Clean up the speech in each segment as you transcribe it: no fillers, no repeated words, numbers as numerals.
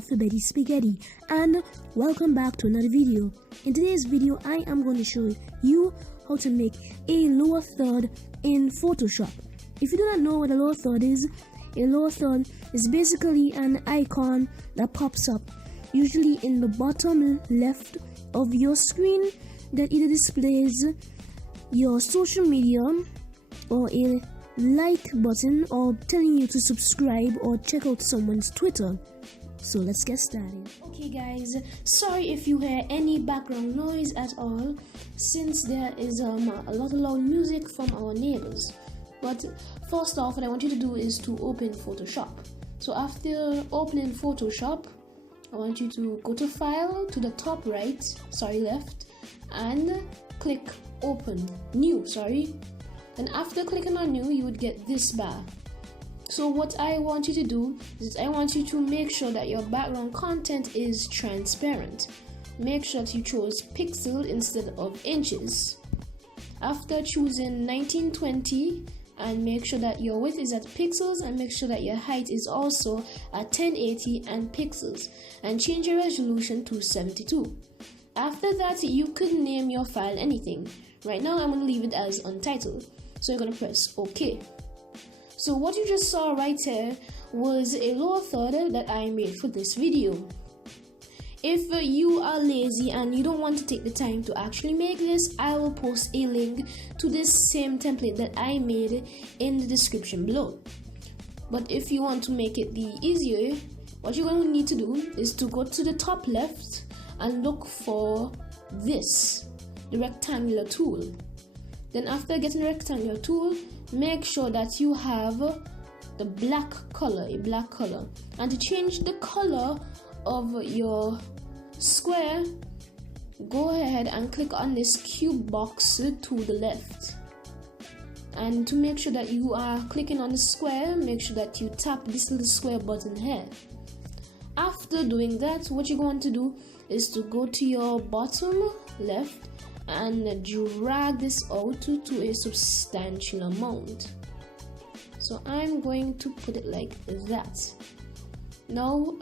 alphabet spaghetti, and welcome back to another video. In today's video I am going to show you how to make a lower third in Photoshop. If you do not know what a lower third is, a lower third is basically an icon that pops up usually in the bottom left of your screen that either displays your social media or a like button or telling you to subscribe or check out someone's Twitter. So let's get started. Okay guys, sorry if you hear any background noise at all, since there is a lot of loud music from our neighbors. But first off, what I want you to do is to open Photoshop. So after opening Photoshop, I want you to go to File, to the top right, left, and click Open, New, And after clicking on New, you would get this bar. So what I want you to do is I want you to make sure that your background content is transparent. Make sure that you chose pixel instead of inches. After choosing 1920, and make sure that your width is at pixels, and make sure that your height is also at 1080 and pixels, and change your resolution to 72. After that, you could name your file anything. Right now I'm going to leave it as untitled, so you're going to press OK. So what you just saw right here was a lower third that I made for this video. If you are lazy and you don't want to take the time to actually make this, I will post a link to this same template that I made in the description below. But if you want to make it the easier, what you're going to need to do is to go to the top left and look for this, the rectangular tool. Then after getting the rectangular tool, make sure that you have the black color, and to change the color of your square, go ahead and click on this cube box to the left. And to make sure that you are clicking on the square, make sure that you tap this little square button here. After doing that, what you're going to do is to go to your bottom left and drag this out to a substantial amount. So I'm going to put it like that. Now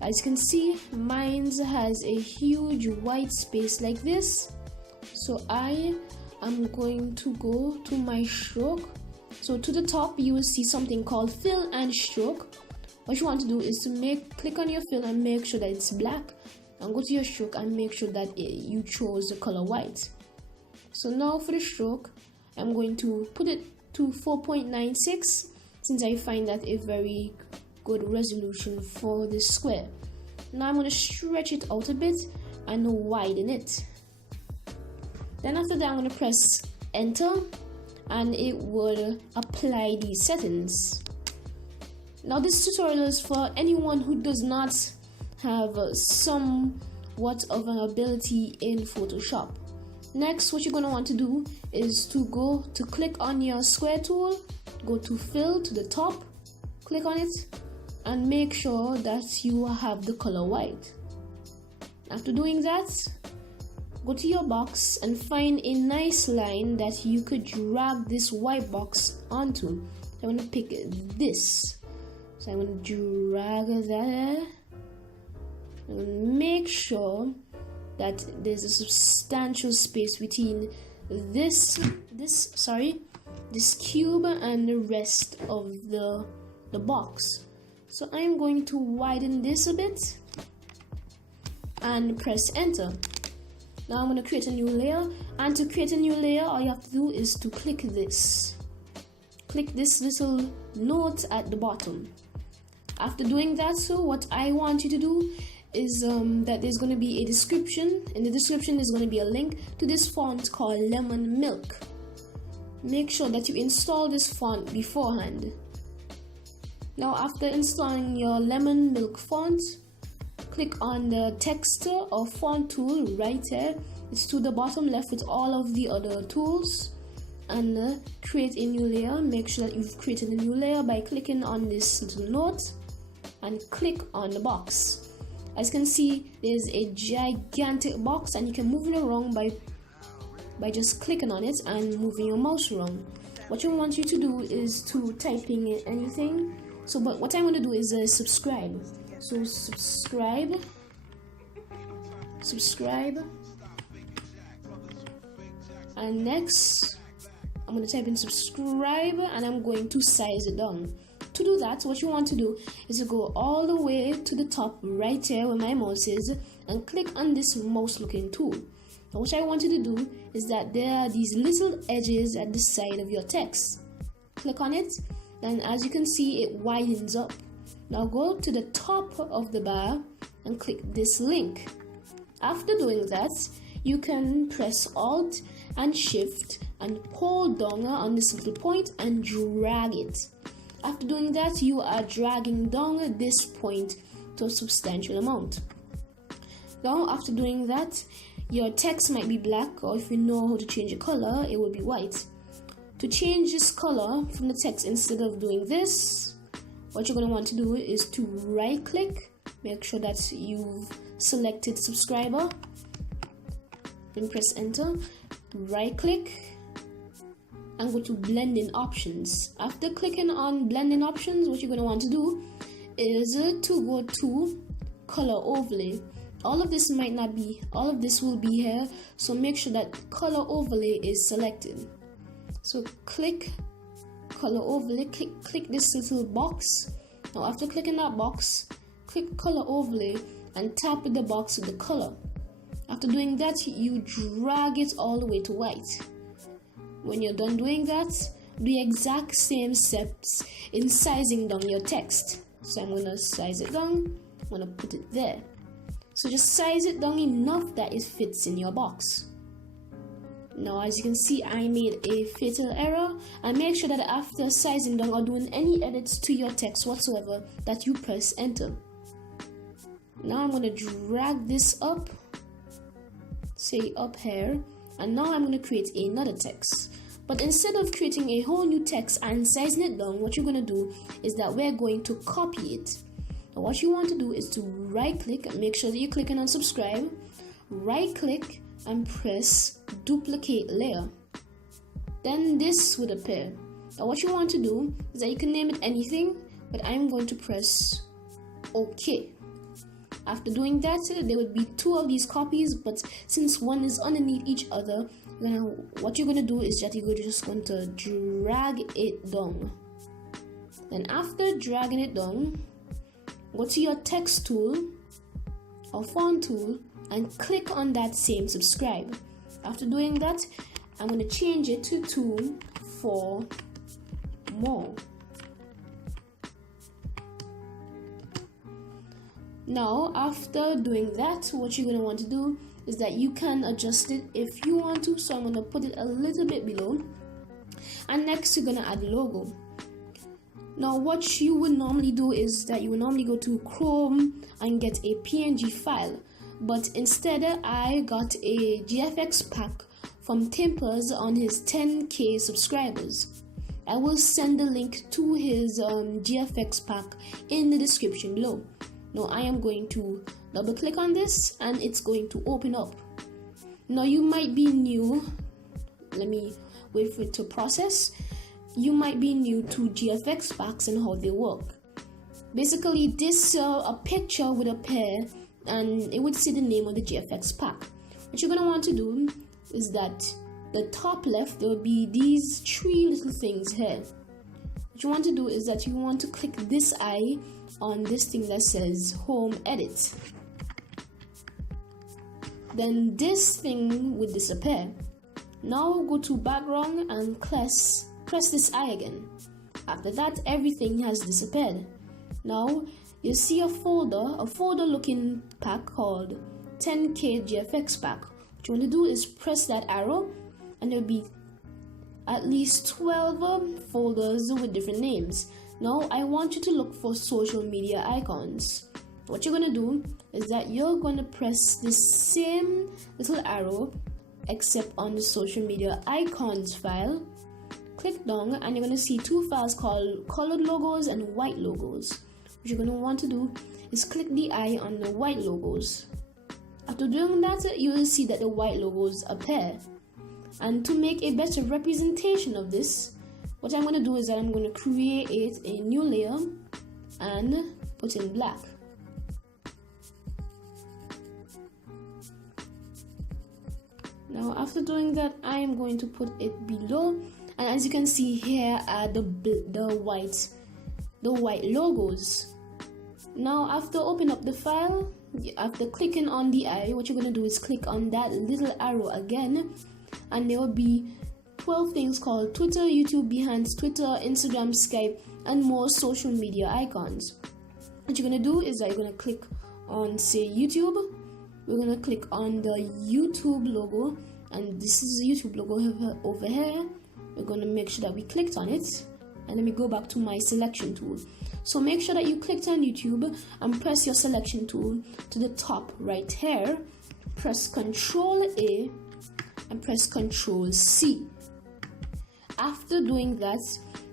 as you can see, mine has a huge white space like this, so I am going to go to my stroke. So to the top you will see something called fill and stroke. What you want to do is to click on your fill and make sure that it's black, and go to your stroke and make sure that you chose the color white. So now for the stroke, I'm going to put it to 4.96 since I find that a very good resolution for this square. Now I'm going to stretch it out a bit and widen it. Then after that, I'm going to press enter and it will apply these settings. Now this tutorial is for anyone who does not have somewhat of an ability in Photoshop. Next, what you're going to want to do is to go to click on your square tool, go to fill to the top, click on it, and make sure that you have the color white. After doing that, go to your box and find a nice line that you could drag this white box onto. I'm going to pick this. So I'm going to drag that and make sure that there's a substantial space between this cube and the rest of the box. So I'm going to widen this a bit and press enter. Now I'm going to create a new layer, and to create a new layer all you have to do is to click this little note at the bottom. After doing that, so what I want you to do is that there's going to be a description. In the description there's going to be a link to this font called Lemon Milk. Make sure that you install this font beforehand. Now after installing your Lemon Milk font, click on the texture or font tool right here. It's to the bottom left with all of the other tools, and create a new layer. Make sure that you've created a new layer by clicking on this little note and click on the box. As you can see, there's a gigantic box and you can move it around by just clicking on it and moving your mouse around. What I want you to do is to type in anything. So but what I'm going to do is subscribe. So subscribe, and next I'm going to type in subscribe, and I'm going to size it down. To do that, what you want to do is to go all the way to the top right here where my mouse is and click on this mouse looking tool. Now what I want you to do is that there are these little edges at the side of your text. Click on it, then as you can see it widens up. Now go to the top of the bar and click this link. After doing that, you can press Alt and Shift and hold down on this little point and drag it. After doing that, you are dragging down this point to a substantial amount. Now after doing that, your text might be black, or if you know how to change the color, it will be white. To change this color from the text, instead of doing this, what you're going to want to do is to right click, make sure that you've selected subscriber, then press enter, right click and go to blending options. After clicking on blending options, what you're going to want to do is to go to color overlay. All of this will be here, so make sure that color overlay is selected. So click color overlay, click this little box. Now after clicking that box, click color overlay and tap the box with the color. After doing that, you drag it all the way to white. When you're done doing that, do the exact same steps in sizing down your text. So I'm going to size it down, I'm going to put it there. So just size it down enough that it fits in your box. Now as you can see, I made a fatal error, and make sure that after sizing down or doing any edits to your text whatsoever, that you press enter. Now I'm going to drag this up, say up here, and now I'm going to create another text. But instead of creating a whole new text and sizing it down, what you're going to do is that we're going to copy it. Now what you want to do is to right click and make sure that you're clicking on subscribe, right click and press duplicate layer. Then this would appear. Now what you want to do is that you can name it anything, but I'm going to press OK. After doing that, there would be two of these copies, but since one is underneath each other, now what you're going to do is that you're just going to drag it down. Then after dragging it down, go to your text tool or font tool and click on that same subscribe. After doing that, I'm going to change it to 2 for more. Now after doing that, what you're going to want to do is that you can adjust it if you want to. So I'm going to put it a little bit below, and next you're going to add logo. Now what you would normally do is that you would normally go to Chrome and get a PNG file, but instead I got a GFX pack from Timpers on his 10k subscribers. I will send the link to his GFX pack in the description below. Now I am going to double click on this and it's going to open up. Now you might be new, let me wait for it to process. You might be new to GFX packs and how they work. Basically this a picture would appear and it would say the name of the GFX pack. What you're going to want to do is that the top left there will be these 3 little things here. What you want to do is that you want to click this eye on this thing that says home edit. Then this thing would disappear. Now go to background and press this eye again. After that, everything has disappeared. Now you see a folder looking pack called 10k GFX pack. What you want to do is press that arrow and there'll be at least 12 folders with different names. Now I want you to look for social media icons. What you're going to do is that you're going to press this same little arrow except on the social media icons file. Click down and you're going to see 2 files called colored logos and white logos. What you're going to want to do is click the eye on the white logos. After doing that, you will see that the white logos appear. And to make a better representation of this, what I'm going to do is that I'm going to create a new layer and put in black. Now after doing that, I am going to put it below, and as you can see here are the white logos. Now after opening up the file, after clicking on the eye, what you're going to do is click on that little arrow again, and there will be 12 things called Twitter, YouTube, Behance, Twitter, Instagram, Skype, and more social media icons. What you're going to do is that you're going to click on, say, YouTube. We're going to click on the YouTube logo, and this is the YouTube logo over here. We're going to make sure that we clicked on it, and let me go back to my selection tool. So make sure that you clicked on YouTube and press your selection tool to the top right here. Press Ctrl A and press Ctrl C. After doing that,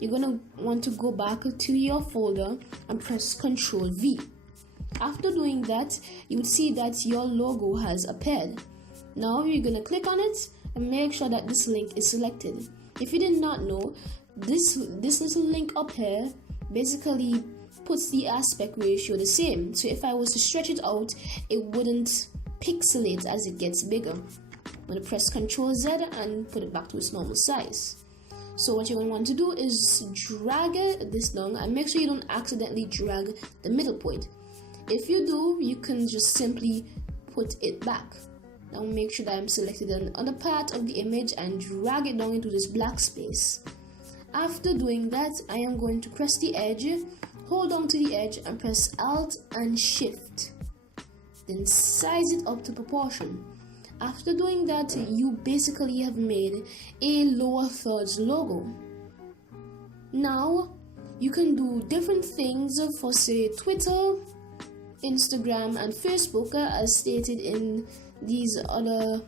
you're going to want to go back to your folder and press Ctrl V. After doing that, you would see that your logo has appeared. Now you're going to click on it and make sure that this link is selected. If you did not know, this little link up here basically puts the aspect ratio the same. So if I was to stretch it out, it wouldn't pixelate as it gets bigger. I'm going to press Ctrl Z and put it back to its normal size. So what you're going to want to do is drag this down, and make sure you don't accidentally drag the middle point. If you do, you can just simply put it back. Now make sure that I'm selected on the other part of the image and drag it down into this black space. After doing that, I am going to press the edge, hold on to the edge and press Alt and Shift. Then size it up to proportion. After doing that, you basically have made a lower thirds logo. Now, you can do different things for, say, Twitter, Instagram, and Facebook as stated in these other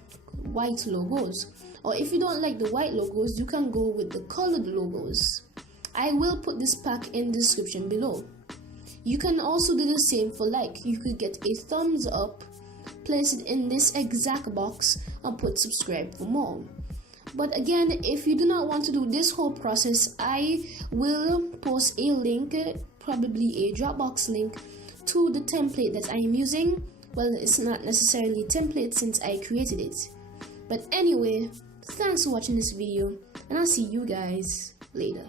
white logos. Or if you don't like the white logos, you can go with the colored logos. I will put this pack in the description below. You can also do the same for like. You could get a thumbs up, place it in this exact box, and put subscribe for more. But again, if you do not want to do this whole process, I will post a link, probably a Dropbox link, to the template that I am using. Well, it's not necessarily a template since I created it. But anyway, thanks for watching this video, and I'll see you guys later.